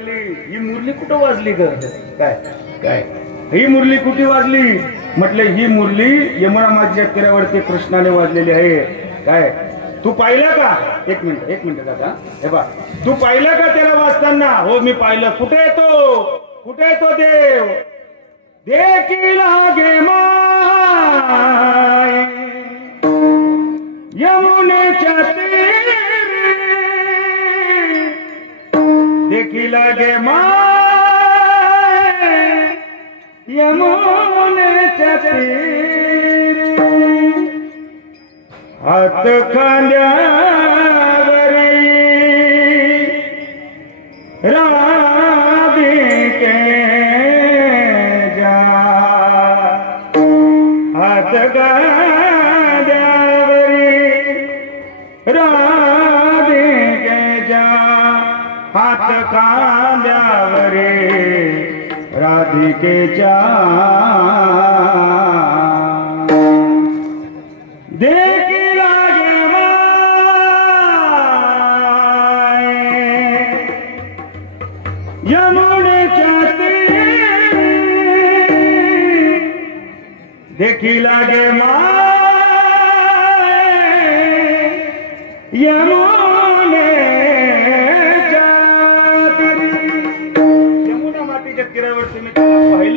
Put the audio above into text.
लागली ही मुरली कुठं वाजली ग काय काय ही मुरली कुठे वाजली म्हटले ही मुरली यमुना मातीच्या तीरावरती कृष्णाने वाजलेली आहे काय तू पाहिलं का एक मिनिट दादा हे बा तू पाहिलं का त्याला वाजताना हो मी पाहिलं कुठे येतो देव देखी लागे माय यमुनेच्या तीरी देखी लागे माय यमुनेच्या तीरी हात खांद्यावरी राधिके जा हात खांद्यावरी राधिके जा हात खांद्यावरी राधिकेच्या देखी लागे माय यमुनेच्या तीरी देखी लागे माय यमुनेच्या